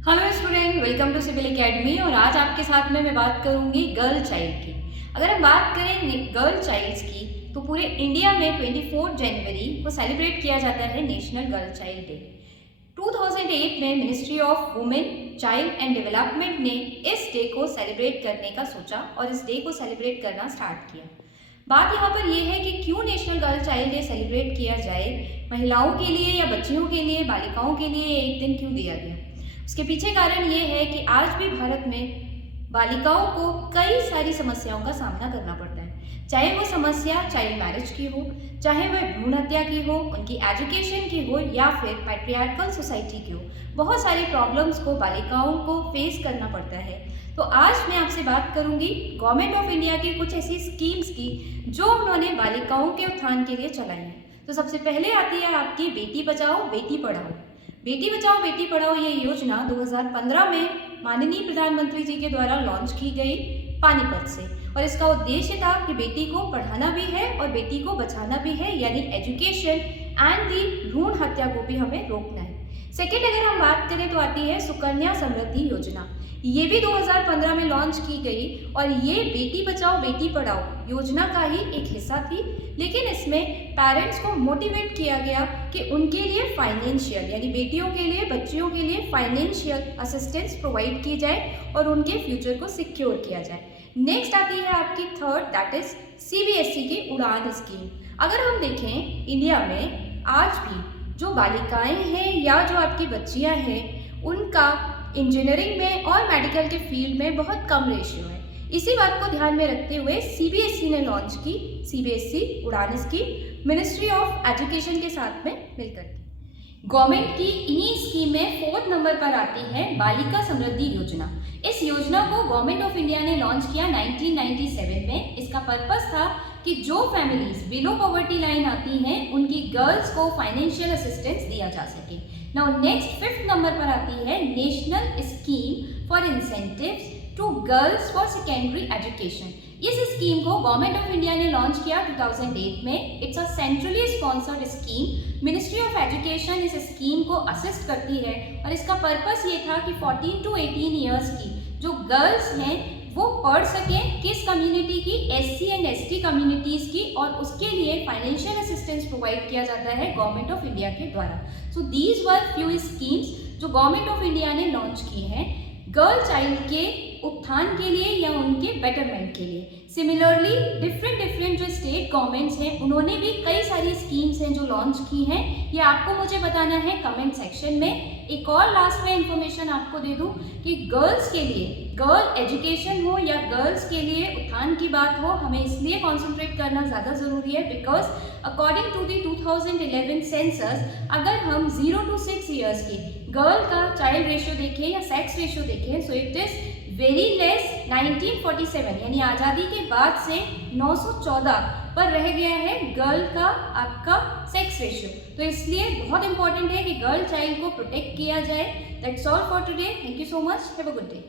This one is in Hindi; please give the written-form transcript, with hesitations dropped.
Hello student, welcome to civil academy. और आज आपके साथ में मैं बात करूंगी गर्ल चाइल्ड की। अगर हम बात करें गर्ल चाइल्ड्स की तो पूरे इंडिया में 24 जनवरी को सेलिब्रेट किया जाता है नेशनल गर्ल चाइल्ड डे। 2008 में ministry of women child and development ने इस डे को सेलिब्रेट करने का सोचा और इस डे को सेलिब्रेट करना स्टार्ट किया। बात यहाँ पर यह है कि क्यों national girl child day celebrate किया जाए, महिलाओं के लिए या बच्चियों के लिए, बालिकाओं के लिए एक दिन क्यों दिया गया। उसके पीछे कारण ये है कि आज भी भारत में बालिकाओं को कई सारी समस्याओं का सामना करना पड़ता है। चाहे वो समस्या चाइल्ड मैरिज की हो, चाहे वह भ्रूण हत्या की हो, उनकी एजुकेशन की हो, या फिर पैट्रियार्कल सोसाइटी की हो। बहुत सारी प्रॉब्लम्स को बालिकाओं को फेस करना पड़ता है। तो आज मैं आपसे बात करूंगी गवर्नमेंट ऑफ इंडिया की कुछ ऐसी स्कीम्स की जो उन्होंने बालिकाओं के उत्थान के लिए चलाई हैं। तो सबसे पहले आती है आपकी बेटी बचाओ बेटी पढ़ाओ। बेटी बचाओ बेटी पढ़ाओ ये योजना 2015 में माननीय प्रधानमंत्री जी के द्वारा लॉन्च की गई पानीपत से, और इसका उद्देश्य था कि बेटी को पढ़ाना भी है और बेटी को बचाना भी है, यानी एजुकेशन एंड दी भ्रूण हत्या को भी हमें रोकना है। सेकेंड, अगर हम बात करें तो आती है सुकन्या समृद्धि योजना। ये भी 2015 में लॉन्च की गई और ये बेटी बचाओ बेटी पढ़ाओ योजना का ही एक हिस्सा थी, लेकिन इसमें पेरेंट्स को मोटिवेट किया गया कि उनके लिए फाइनेंशियल, यानी बेटियों के लिए, बच्चियों के लिए फाइनेंशियल असिस्टेंस प्रोवाइड की जाए और उनके फ्यूचर को सिक्योर किया जाए। नेक्स्ट आती है आपकी थर्ड, दैट इज सीबीएसई की उड़ान स्कीम। अगर हम देखें इंडिया में आज भी जो बालिकाएं हैं या जो आपकी बच्चियां हैं, उनका इंजीनियरिंग में और मेडिकल के फील्ड में बहुत कम रेशियो है। इसी बात को ध्यान में रखते हुए सीबीएसई ने लॉन्च की सीबीएसई उड़ान स्कीम मिनिस्ट्री ऑफ एजुकेशन के साथ में मिलकर। गवर्नमेंट की इन्हीं स्कीम में 4th नंबर पर आती है बालिका समृद्धि योजना। इस योजना को गवर्नमेंट ऑफ इंडिया ने लॉन्च किया 1997 में। इसका पर्पस था कि जो फैमिलीज बिलो पॉवर्टी लाइन आती हैं उनकी गर्ल्स को फाइनेंशियल असिस्टेंस दिया जा सके। नाउ नेक्स्ट 5th नंबर पर आती है national scheme for incentives to girls for secondary education. इस स्कीम को गवर्नमेंट ऑफ इंडिया ने लॉन्च किया 2008 में। It's a centrally sponsored scheme. Ministry of education इस स्कीम को असिस्ट करती है और इसका पर्पस ये था कि 14 to 18 ईयर्स की जो गर्ल्स हैं वो पढ़ सकें, किस कम्युनिटी की, SC एंड ST कम्युनिटीज़ की, और उसके लिए फाइनेंशियल असिस्टेंस प्रोवाइड किया जाता है गवर्नमेंट ऑफ इंडिया के द्वारा। So these were few schemes जो गवर्नमेंट ऑफ इंडिया ने लॉन्च की हैं गर्ल चाइल्ड के उत्थान के लिए या उनके बेटरमेंट के लिए। सिमिलरली डिफरेंट जो स्टेट गवर्नमेंट्स हैं उन्होंने भी कई सारी स्कीम्स हैं जो लॉन्च की हैं। ये आपको मुझे बताना है कमेंट सेक्शन में। एक और लास्ट में इंफॉर्मेशन आपको दे दूं कि गर्ल्स के लिए, गर्ल एजुकेशन हो या गर्ल्स के लिए उत्थान की बात हो, हमें इसलिए कॉन्सेंट्रेट करना ज़्यादा ज़रूरी है because according to the 2011 census, अगर हम 0 to 6 ईयर्स की गर्ल का चाइल्ड रेशियो देखें या सेक्स रेशियो देखें, so it is very less. 1947 यानी आज़ादी के बाद से 914 पर रह गया है गर्ल का आपका सेक्स रेशियो। तो इसलिए बहुत इंपॉर्टेंट है कि गर्ल चाइल्ड को प्रोटेक्ट किया जाए। That's all for today. Thank you so much. Have a good day.